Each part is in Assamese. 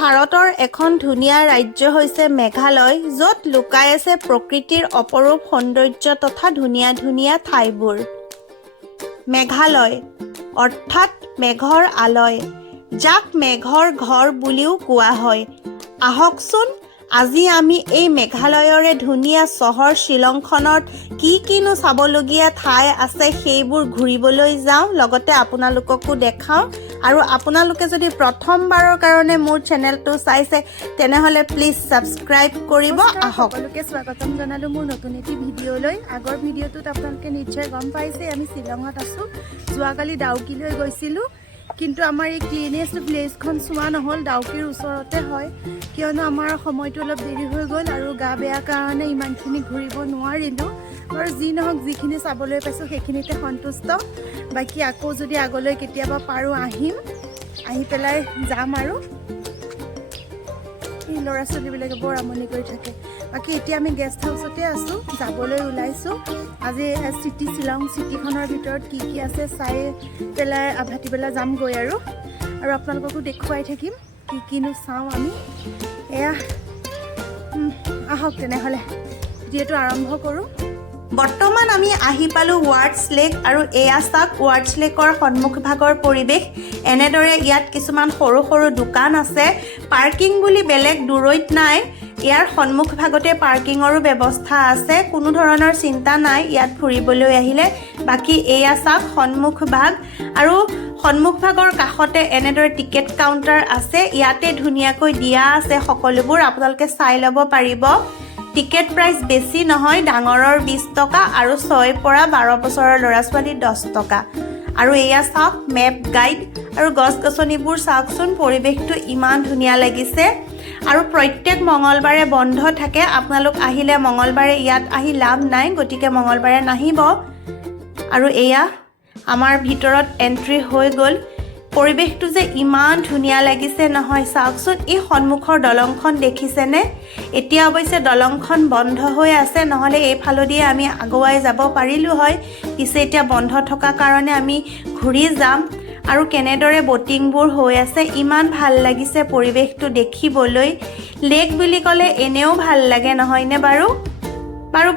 ভাৰতৰ এখন ধুনীয়া ৰাজ্য হৈছে মেঘালয়, য'ত লুকাই আছে প্ৰকৃতিৰ অপৰূপ সৌন্দৰ্য তথা ধুনীয়া ধুনীয়া ঠাইবোৰ। মেঘালয় অৰ্থাৎ মেঘৰ আলয়, যাক মেঘৰ ঘৰ বুলিও কোৱা হয়। আহকচোন আজি আমি এই মেঘালয়ৰে ধুনীয়া চহৰ শ্বিলংখনত কিনো চাবলগীয়া ঠাই আছে সেইবোৰ ঘূৰিবলৈ যাওঁ, লগতে আপোনালোককো দেখাওঁ। আৰু আপোনালোকে যদি প্ৰথমবাৰৰ কাৰণে মোৰ চেনেলটো চাইছে তেনেহ'লে প্লিজ ছাবস্ক্ৰাইব কৰিব। আহক। সকলোকে স্বাগতম জনালোঁ মোৰ নতুন এটি ভিডিঅ'লৈ। আগৰ ভিডিঅ'টোত আপোনালোকে নিশ্চয় গম পাইছে আমি শ্বিলঙত আছোঁ। যোৱাকালি ডাউকিলৈ গৈছিলোঁ, কিন্তু আমাৰ এই ক্লিনেষ্ট ভিলেজখন চোৱা নহ'ল। ডাউকিৰ ওচৰতে হয়, কিয়নো আমাৰ সময়টো অলপ দেৰি হৈ গ'ল আৰু গা বেয়া কাৰণে ইমানখিনি ঘূৰিব নোৱাৰিলোঁ। আৰু যি নহওক যিখিনি চাবলৈ পাইছোঁ সেইখিনিতে সন্তুষ্ট। বাকী আকৌ যদি আগলৈ কেতিয়াবা পাৰোঁ আহিম, আহি পেলাই যাম। আৰু এই ল'ৰা ছোৱালীবিলাকে বৰ আমনি কৰি থাকে। বাকী এতিয়া আমি গেষ্ট হাউচতে আছোঁ, যাবলৈ ওলাইছোঁ। আজি শ্বিলং চিটিখনৰ ভিতৰত কি আছে চাই পেলাই ভাটিবেলা যামগৈ আৰু আপোনালোককো দেখুৱাই থাকিম কিনো চাওঁ আমি। এয়া আহক তেনেহ'লে ভিডিঅ'টো আৰম্ভ কৰোঁ। বৰ্তমান আমি আহি পালোঁ ৱাৰ্ডছ লেক, আৰু এয়া চাওক ৱাৰ্ডছ লেকৰ সন্মুখভাগৰ পৰিৱেশ। এনেদৰে ইয়াত কিছুমান সৰু সৰু দোকান আছে। পাৰ্কিং বুলি বেলেগ দূৰৈত নাই, ইয়াৰ সন্মুখভাগতে পাৰ্কিঙৰো ব্যৱস্থা আছে। কোনো ধৰণৰ চিন্তা নাই ইয়াত ফুৰিবলৈ আহিলে। বাকী এয়া চাওক সন্মুখভাগ, আৰু সন্মুখভাগৰ কাষতে এনেদৰে টিকেট কাউণ্টাৰ আছে। ইয়াতে ধুনীয়াকৈ দিয়া আছে সকলোবোৰ, আপোনালোকে চাই ল'ব পাৰিব। টিকেট প্ৰাইচ বেছি নহয়, ডাঙৰৰ 20 টকা আৰু 6 পৰা 12 বছৰৰ ল'ৰা ছোৱালীৰ 10 টকা। আৰু এয়া চাওক মেপ গাইড, আৰু গছ গছনিবোৰ চাওকচোন, পৰিৱেশটো ইমান ধুনীয়া লাগিছে। আৰু প্ৰত্যেক মঙলবাৰে বন্ধ থাকে। আপোনালোক আহিলে মঙলবাৰে ইয়াত আহি লাভ নাই, গতিকে মঙলবাৰে নাহিব। আৰু এয়া আমাৰ ভিতৰত এণ্ট্ৰি হৈ গ'ল। পৰিৱেশটো যে ইমান ধুনীয়া লাগিছে নহয়, চাওকচোন এই সন্মুখৰ দলংখন দেখিছেনে? এতিয়া অৱশ্যে দলংখন বন্ধ হৈ আছে, নহ'লে এইফালেদিয়ে আমি আগুৱাই যাব পাৰিলোঁ হয়। পিছে এতিয়া বন্ধ থকা কাৰণে আমি ঘূৰি যাম। আৰু কেনেদৰে বটিংবোৰ হৈ আছে, ইমান ভাল লাগিছে পৰিৱেশটো দেখিবলৈ। লেক বুলি ক'লে এনেও ভাল লাগে নহয়নে বাৰু?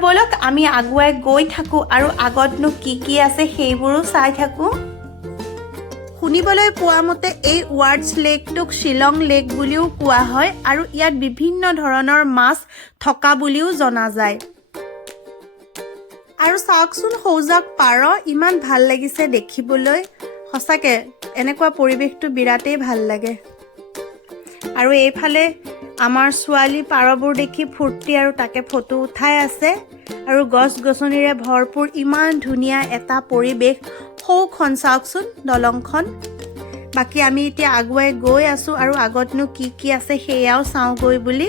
ব'লক আমি আগুৱাই গৈ থাকোঁ আৰু আগতনো কি আছে সেইবোৰো চাই থাকোঁ। শুনিবলৈ পোৱা মতে এই ৱাৰ্ডছ লেকটোক শ্বিলং লেক বুলিও কোৱা হয়, আৰু ইয়াত বিভিন্ন ধৰণৰ মাছ থকা বুলিও জনা যায়। আৰু চাওকচোন সৌজাক পাৰ, ইমান ভাল লাগিছে দেখিবলৈ। সঁচাকৈ এনেকুৱা পৰিৱেশটো বিৰাটেই ভাল লাগে। আৰু এইফালে আমাৰ ছোৱালী পাৰবোৰ দেখি ফূৰ্তি আৰু তাকে ফটো উঠাই আছে। আৰু গছ গছনিৰে ভৰপূৰ ইমান ধুনীয়া এটা পৰিৱেশ। সৌখন চাওকচোন দলংখন। বাকী আমি এতিয়া আগুৱাই গৈ আছোঁ, আৰু আগতনো কি আছে সেয়াও চাওঁগৈ বুলি।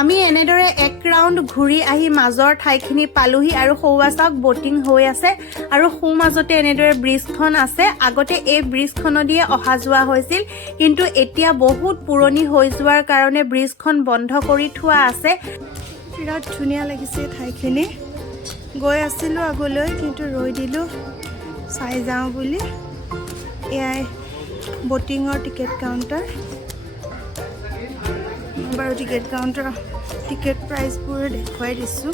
আমি এনেদৰে এক ৰাউণ্ড ঘূৰি আহি মাজৰ ঠাইখিনি পালোহি, আৰু সৌৱা চাওক বটিং হৈ আছে। আৰু সোঁ মাজতে এনেদৰে ব্ৰিজখন আছে। আগতে এই ব্ৰিজখনেদিয়ে অহা যোৱা হৈছিল, কিন্তু এতিয়া বহুত পুৰণি হৈ যোৱাৰ কাৰণে ব্ৰিজখন বন্ধ কৰি থোৱা আছে। বিৰাট ধুনীয়া লাগিছে ঠাইখিনি। গৈ আছিলোঁ আগলৈ, কিন্তু ৰৈ দিলোঁ চাই যাওঁ বুলি। এয়াই বটিঙৰ টিকেট কাউণ্টাৰ। বাৰু টিকেট কাউণ্টাৰ টিকেট প্ৰাইচবোৰ দেখুৱাই দিছোঁ।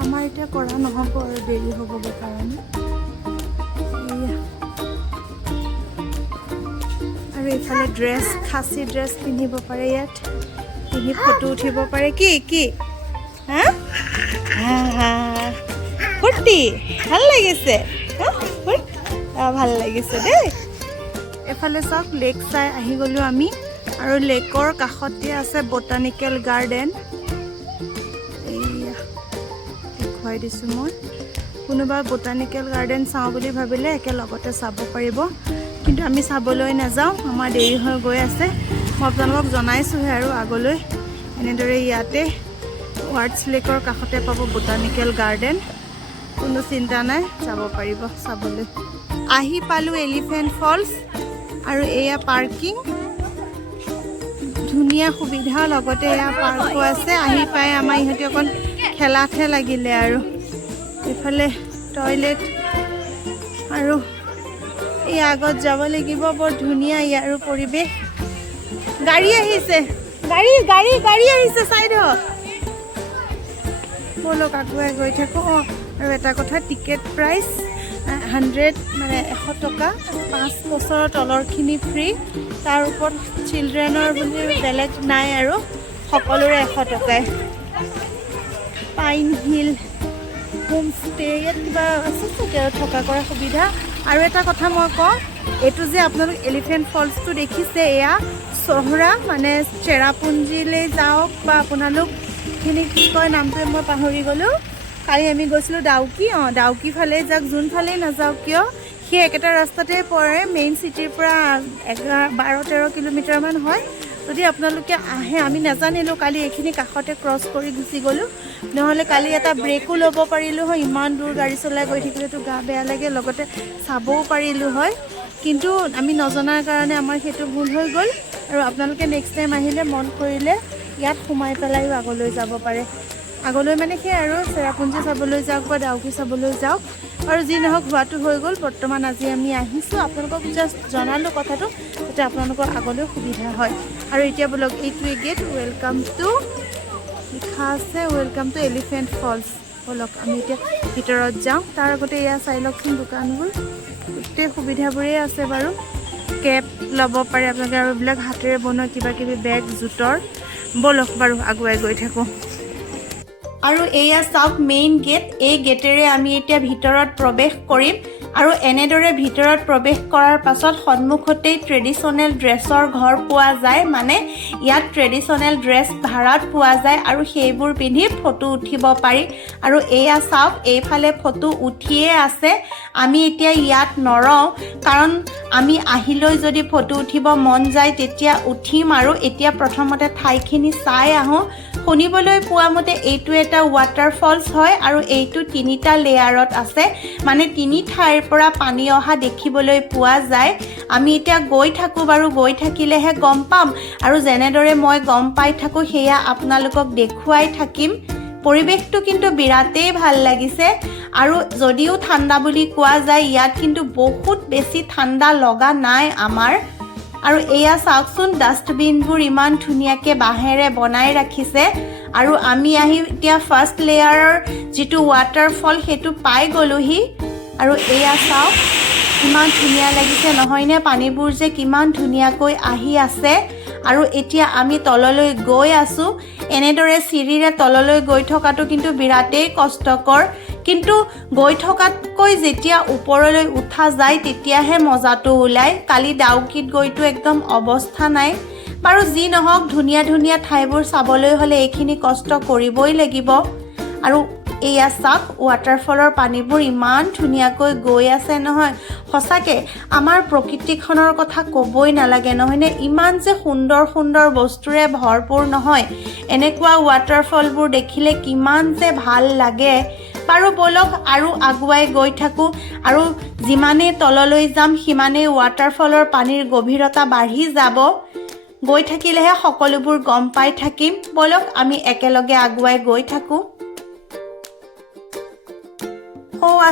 আমাৰ এতিয়া কৰা নহ'ব আৰু দেৰি হ'বগৈ কাৰণে। আৰু এইফালে ড্ৰেছ, খাচী ড্ৰেছ পিন্ধিব পাৰে, ইয়াত পিন্ধি ফটো উঠিব পাৰে। কি হা ফূৰ্তি ভাল লাগিছে, ভাল লাগিছে দেই। এফালে চাওক লেক চাই আহি গ'লোঁ আমি, আৰু লেকৰ কাষতে আছে বটানিকেল গাৰ্ডেন। এইয়া দেখুৱাই দিছোঁ মই। কোনোবা বটানিকেল গাৰ্ডেন চাওঁ বুলি ভাবিলে একেলগতে চাব পাৰিব, কিন্তু আমি চাবলৈ নাযাওঁ, আমাৰ দেৰি হৈ গৈ আছে। মই আপোনালোকক জনাইছোঁহে। আৰু আগলৈ এনেদৰে ইয়াতে ৱাৰ্ডছ লেকৰ কাষতে পাব বটানিকেল গাৰ্ডেন। কোনো চিন্তা নাই, যাব পাৰিব চাবলৈ। আহি পালোঁ এলিফেণ্ট ফলছ, আৰু এয়া পাৰ্কিং। ধুনীয়া সুবিধা, লগতে এয়া পাৰ্কো আছে। আহি পাই আমাৰ ইহঁতে অকণ খেলাতহে লাগিলে। আৰু এইফালে টয়লেট, আৰু এই আগত যাব লাগিব। বৰ ধুনীয়া ইয়াৰো পৰিৱেশ। গাড়ী আহিছে গাড়ী গাড়ী গাড়ী আহিছে চাইড ব'লক আগুৱাই গৈ থাকোঁ আৰু এটা কথা টিকেট প্ৰাইচ 100 মানে 100 টকা 5 বছৰৰ তলৰখিনি ফ্ৰী তাৰ ওপৰত চিলড্ৰেনৰ বুলি বেলেগ নাই আৰু সকলোৰে 100 টকাই পাইন হিল হোম ষ্টে ইয়াত কিবা আছে চাগে থকা কৰা সুবিধা আৰু এটা কথা মই কওঁ এইটো যে আপোনালোক এলিফেণ্ট ফলছটো দেখিছে এয়া চহৰা মানে চেৰাপুঞ্জীলৈ যাওক বা আপোনালোক খিনি কি কয় নামটো মই পাহৰি গ'লোঁ কালি আমি গৈছিলোঁ ডাউকি ডাউকি ফালে যাওক যোনফালেই নাযাওক কিয় সেই একেটা ৰাস্তাতে পৰে মেইন চিটিৰ পৰা 12-13 কিলোমিটাৰমান হয় যদি আপোনালোকে আহে আমি নাজানিলোঁ কালি এইখিনি কাষতে ক্ৰছ কৰি গুচি গ'লোঁ নহ'লে কালি এটা ব্ৰেকো ল'ব পাৰিলোঁ হয় ইমান দূৰ গাড়ী চলাই গৈ থাকিলেতো গা বেয়া লাগে লগতে চাবও পাৰিলোঁ হয় কিন্তু আমি নজনাৰ কাৰণে আমাৰ সেইটো ভুল হৈ গ'ল আৰু আপোনালোকে নেক্সট টাইম আহিলে মন কৰিলে ইয়াত সোমাই পেলাইও আগলৈ যাব পাৰে আগলৈ মানে সেই আৰু চেৰাপুঞ্জী চাবলৈ যাওক বা ডাউকি চাবলৈ যাওক আৰু যি নহওক হোৱাটো হৈ গ'ল বৰ্তমান আজি আমি আহিছোঁ আপোনালোকক জাষ্ট জনালোঁ কথাটো যাতে আপোনালোকৰ আগলৈ সুবিধা হয় আৰু এতিয়া বলক এইটোৱে গেট ৱেলকাম টু লিখা আছে ৱেলকাম টু এলিফেণ্ট ফলছ বলক আমি এতিয়া ভিতৰত যাওঁ তাৰ আগতে এয়া চাই লওকচোন দোকানবোৰ গোটেই সুবিধাবোৰেই আছে বাৰু কেপ ল'ব পাৰে আপোনালোকে আৰু এইবিলাক হাতেৰে বনোৱা কিবা কিবি বেগ জোতৰ বলক বাৰু আগুৱাই গৈ থাকোঁ আৰু এয়া চাওক মেইন গেট এই গেটেৰে আমি এতিয়া ভিতৰত প্ৰৱেশ কৰিম আৰু এনেদৰে ভিতৰত প্ৰৱেশ কৰাৰ পাছত সন্মুখতেই ট্ৰেডিশ্যনেল ড্ৰেছৰ ঘৰ পোৱা যায় মানে ইয়াত ট্ৰেডিশ্যনেল ড্ৰেছ ভাড়াত পোৱা যায় আৰু সেইবোৰ পিন্ধি ফটো উঠিব পাৰি আৰু এয়া চাওক এইফালে ফটো উঠিয়ে আছে আমি এতিয়া ইয়াত নৰওঁ কাৰণ আমি আহিলৈ যদি ফটো উঠিব মন যায় তেতিয়া উঠিম আৰু এতিয়া প্ৰথমতে ঠাইখিনি চাই আহোঁ শুনিবলৈ পোৱা মতে এইটো এটা ৱাটাৰফলছ হয় আৰু এইটো 3টা লেয়াৰত আছে মানে 3 ঠাইৰ পৰা পানী অহা দেখিবলৈ পোৱা যায় আমি এতিয়া গৈ থাকোঁ বাৰু গৈ থাকিলেহে গম পাম আৰু যেনেদৰে মই গম পাই থাকোঁ সেয়া আপোনালোকক দেখুৱাই থাকিম পৰিৱেশটো কিন্তু বিৰাটেই ভাল লাগিছে আৰু যদিও ঠাণ্ডা বুলি কোৱা যায় ইয়াত কিন্তু বহুত বেছি ঠাণ্ডা লগা নাই আমাৰ আৰু এয়া চাওকচোন ডাষ্টবিনবোৰ ইমান ধুনীয়াকৈ বাঁহেৰে বনাই ৰাখিছে আৰু আমি আহি এতিয়া ফাৰ্ষ্ট লেয়াৰৰ যিটো ৱাটাৰফল সেইটো পাই গ'লোহি আৰু এয়া চাওক কিমান ধুনীয়া লাগিছে নহয়নে পানীবোৰ যে কিমান ধুনীয়াকৈ আহি আছে আৰু এতিয়া আমি তললৈ গৈ আছোঁ এনেদৰে চিৰিৰে তললৈ গৈ থকাটো কিন্তু বিৰাটেই কষ্টকৰ কিন্তু গৈ থকাতকৈ যেতিয়া ওপৰলৈ উঠা যায় তেতিয়াহে মজাটো ওলায় কালি ডাউকিত গৈতো একদম অৱস্থা নাই বাৰু যি নহওক ধুনীয়া ধুনীয়া ঠাইবোৰ চাবলৈ হ'লে এইখিনি কষ্ট কৰিবই লাগিব আৰু এয়া চাওক ৱাটাৰফলৰ পানীবোৰ ইমান ধুনীয়াকৈ গৈ আছে নহয় সঁচাকৈ আমাৰ প্ৰকৃতিখনৰ কথা ক'বই নালাগে নহয়নে ইমান যে সুন্দৰ সুন্দৰ বস্তুৰে ভৰপূৰ নহয় এনেকুৱা ৱাটাৰফলবোৰ দেখিলে কিমান যে ভাল লাগে বাৰু বলক আৰু আগুৱাই গৈ থাকোঁ আৰু যিমানেই তললৈ যাম সিমানেই ৱাটাৰফলৰ পানীৰ গভীৰতা বাঢ়ি যাব গৈ থাকিলেহে সকলোবোৰ গম পাই থাকিম বলক আমি একেলগে আগুৱাই গৈ থাকোঁ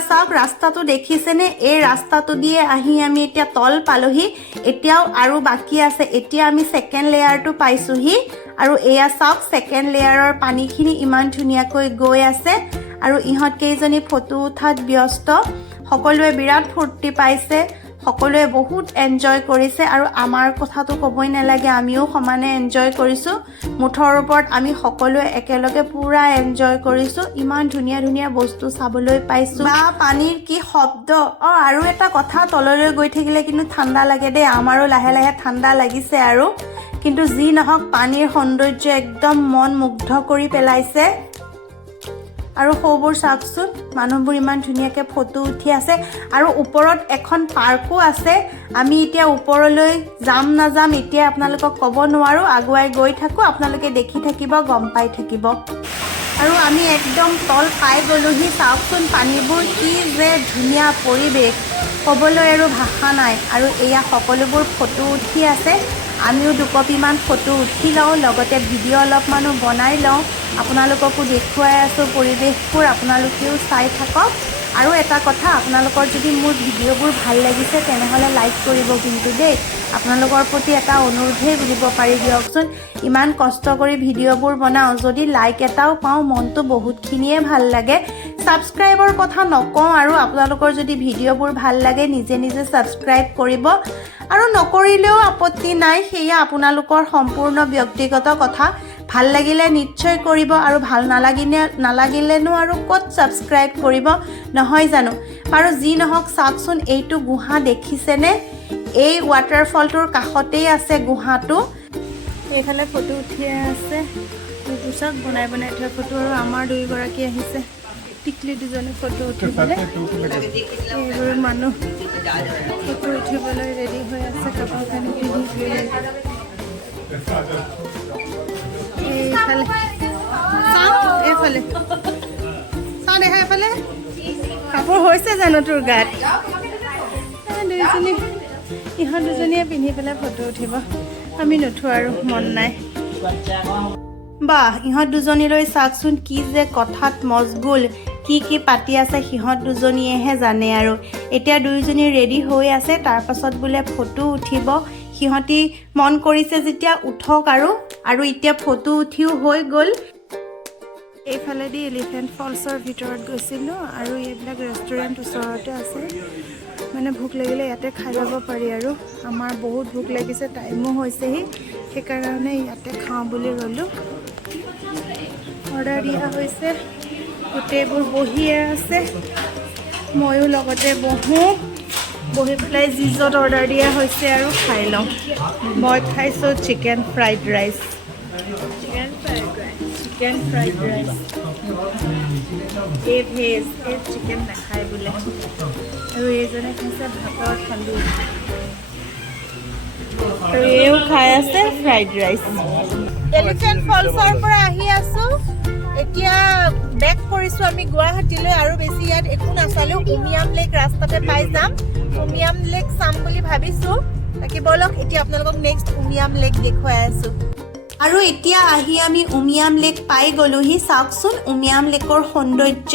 চাওক ৰাস্তাটো দেখিছেনে এই ৰাস্তাটো দিয়ে আহি আমি এতিয়া তল পালোহি এতিয়াও আৰু বাকী আছে এতিয়া আমি ছেকেণ্ড লেয়াৰটো পাইছোঁহি আৰু এয়া চাওক ছেকেণ্ড লেয়াৰৰ পানীখিনি ইমান ধুনীয়াকৈ গৈ আছে আৰু ইহঁত কেইজনী ফটো উঠাত ব্যস্ত সকলোৱে বিৰাট ফূৰ্তি পাইছে সকলোৱে বহুত এনজয় কৰিছে আৰু আমাৰ কথাটো ক'বই নালাগে আমিও সমানে এনজয় কৰিছোঁ মুঠৰ ওপৰত আমি সকলোৱে একেলগে পুৰা এনজয় কৰিছোঁ ইমান ধুনীয়া ধুনীয়া বস্তু চাবলৈ পাইছোঁ বা পানীৰ কি শব্দ আৰু এটা কথা তললৈ গৈ থাকিলে কিন্তু ঠাণ্ডা লাগে দেই আমাৰো লাহে লাহে ঠাণ্ডা লাগিছে আৰু কিন্তু যি নহওক পানীৰ সৌন্দৰ্য একদম মন মুগ্ধ কৰি পেলাইছে আৰু সৌবোৰ চাওকচোন মানুহবোৰ ইমান ধুনীয়াকৈ ফটো উঠি আছে আৰু ওপৰত এখন পাৰ্কো আছে আমি এতিয়া ওপৰলৈ যাম নাযাম এতিয়া আপোনালোকক ক'ব নোৱাৰোঁ আগুৱাই গৈ থাকোঁ আপোনালোকে দেখি থাকিব গম পাই থাকিব আৰু আমি একদম তল পাই গ'লোহি চাওকচোন পানীবোৰ কি যে ধুনীয়া পৰিৱেশ ক'বলৈ আৰু ভাষা নাই আৰু এয়া সকলোবোৰ ফটো উঠি আছে আমিও দুকপিমান ফটো উঠি লওঁ লগতে ভিডিঅ' অলপমানো বনাই লওঁ আপোনালোককো দেখুৱাই আছোঁ পৰিৱেশবোৰ আপোনালোকেও চাই থাকক আৰু এটা কথা আপোনালোকৰ যদি মোৰ ভিডিঅ'বোৰ ভাল লাগিছে তেনেহ'লে লাইক কৰিব কিন্তু দেই আপোনালোকৰ প্ৰতি এটা অনুৰোধেই বুলিব পাৰি দিয়কচোন ইমান কষ্ট কৰি ভিডিঅ'বোৰ বনাওঁ যদি লাইক এটাও পাওঁ মনটো বহুতখিনিয়ে ভাল লাগে ছাবস্ক্ৰাইবৰ কথা নকওঁ আৰু আপোনালোকৰ যদি ভিডিঅ'বোৰ ভাল লাগে নিজে নিজে ছাবস্ক্ৰাইব কৰিব আৰু নকৰিলেও আপত্তি নাই সেয়া আপোনালোকৰ সম্পূৰ্ণ ব্যক্তিগত কথা ভাল লাগিলে নিশ্চয় কৰিব আৰু ভাল নালাগিলেনো আৰু ক'ত ছাবস্ক্ৰাইব কৰিব নহয় জানো বাৰু যি নহওক চাওকচোন এইটো গুহা দেখিছেনে এই ৱাটাৰফলটোৰ কাষতেই আছে গুহাটো এইফালে ফটো উঠিয়ে আছে পোচাক বনাই থোৱা ফটো আৰু আমাৰ দুইগৰাকী আহিছে টিকলি দুজনে ফটো উঠিবলৈ এইবোৰ মানুহ ফটো উঠিবলৈ ৰেডি হৈ আছে কাপোৰ কানি পিন্ধি এইফালে চাওঁ দেখা এইফালে কাপোৰ হৈছে জানো তোৰ গাত ইহঁত দুজনীয়ে পিন্ধি পেলাই ফটো উঠিব আমি নুঠো আৰু মন নাই বাহ ইহঁত দুজনীলৈ চাওকচোন কি যে কথাত মজগুল কি পাতি আছে সিহঁত দুজনীয়েহে জানে আৰু এতিয়া দুইজনী ৰেডি হৈ আছে তাৰ পাছত বোলে ফটো উঠিব সিহঁতি মন কৰিছে যেতিয়া উঠক আৰু এতিয়া ফটো উঠিও হৈ গ'ল এইফালেদি এলিফেণ্ট ফলছৰ ভিতৰত গৈছিলোঁ আৰু এইবিলাক ৰেষ্টুৰেণ্ট ওচৰতে আছে মানে ভোক লাগিলে ইয়াতে খাই ল'ব পাৰি আৰু আমাৰ বহুত ভোক লাগিছে টাইমো হৈছেহি সেইকাৰণে ইয়াতে খাওঁ বুলি ৰ'লোঁ অৰ্ডাৰ দিয়া হৈছে গোটেইবোৰ বহিয়ে আছে ময়ো লগতে বহি পেলাই জিজত অৰ্ডাৰ দিয়া হৈছে আৰু খাই লওঁ মই খাইছোঁ চিকেন ফ্ৰাইড ৰাইচ এই ভেজ চিকেন নাখায় বোলে আৰু এইজনে খাইছে ভাতৰ থালি আৰু এইও খাই আছে ফ্ৰাইড ৰাইচ এলিফেণ্ট ফলছৰ পৰা আহি আছোঁ এতিয়া বেক কৰিছোঁ আমি গুৱাহাটীলৈ আৰু বেছি ইয়াত একো নাচালোঁ উমিয়াম লেক ৰাস্তাতে পাই যাম উমিয়াম লেক চাম বুলি ভাবিছোঁ তাকে বলক এতিয়া আপোনালোকক নেক্সট উমিয়াম লেক দেখুৱাই আছোঁ আৰু এতিয়া আহি আমি উমিয়াম লেক পাই গ'লোহি চাওকচোন উমিয়াম লেকৰ সৌন্দৰ্য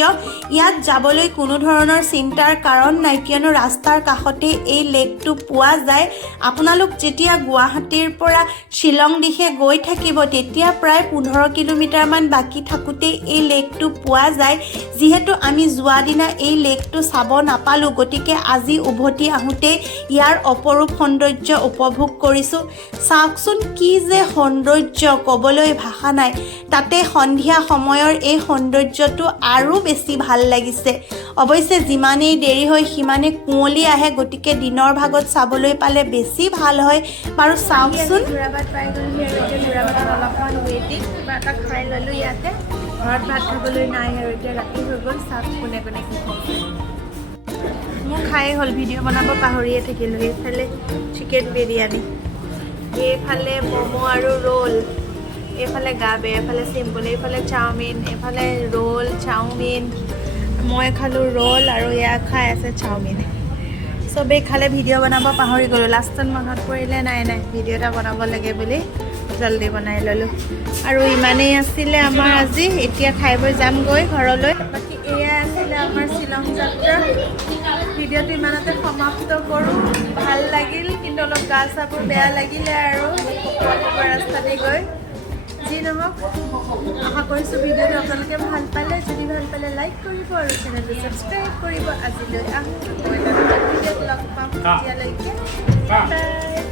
ইয়াত যাবলৈ কোনো ধৰণৰ চিন্তাৰ কাৰণ নাই কিয়নো ৰাস্তাৰ কাষতে এই লেকটো পোৱা যায় আপোনালোক যেতিয়া গুৱাহাটীৰ পৰা শ্বিলং দিশে গৈ থাকিব তেতিয়া প্ৰায় 15 কিলোমিটাৰমান বাকী থাকোঁতে এই লেকটো পোৱা যায় যিহেতু আমি যোৱা দিনা এই লেকটো চাব নাপালোঁ গতিকে আজি উভতি আহোঁতে ইয়াৰ অপৰূপ সৌন্দৰ্য উপভোগ কৰিছোঁ চাওকচোন কি যে সৌন্দৰ্য ক'বলৈ ভাষা নাই তাতে সন্ধিয়া সময়ৰ এই সৌন্দৰ্যটো আৰু বেছি ভাল লাগিছে অৱশ্যে যিমানেই দেৰি হয় সিমানে কুঁৱলী আহে গতিকে দিনৰ ভাগত চাবলৈ পালে বেছি ভাল হয় বাৰু চাওকচোন যোৰাবাট পাই গ'লো আৰু এতিয়া যোৰাবাটত অলপমান ৱেইটিং কিবা এটা খাই ল'লোঁ ইয়াতে ঘৰত ভাত খাবলৈ নাই আৰু এতিয়া ৰাতি হৈ গ'ল চাওক কোনে কি মোৰ খাই হ'ল ভিডিঅ' বনাব পাহৰিয়ে থাকিলোঁ এইফালে চিকেন বিৰিয়ানী এইফালে ম'ম' আৰু ৰোল এইফালে গাবে এইফালে চিম্পুল এইফালে চাওমিন এইফালে ৰোল চাওমিন মই খালোঁ ৰোল আৰু এয়া খাই আছে চাওমিন চবেই খালে ভিডিঅ' বনাব পাহৰি গ'লোঁ লাষ্টত মনত পৰিলে নাই ভিডিঅ' এটা বনাব লাগে বুলি জলদি বনাই ল'লোঁ আৰু ইমানেই আছিলে আমাৰ আজি এতিয়া খাই বৈ যামগৈ ঘৰলৈ বাকী এয়া আছিলে আমাৰ শ্বিলং যাত্ৰা ভিডিঅ'টো ইমানতে সমাপ্ত কৰোঁ ভাল লাগিল কিন্তু অলপ গা চাবোৰ বেয়া লাগিলে আৰু ৰাস্তাতে গৈ যি নহওক আশা কৰিছোঁ ভিডিঅ'টো আপোনালোকে ভাল পালে যদি ভাল পালে লাইক কৰিব আৰু চেনেলটো ছাবস্ক্ৰাইব কৰিব আজিলৈ আহোঁ ভিডিঅ'ত লগ পাম তেতিয়ালৈকে বাই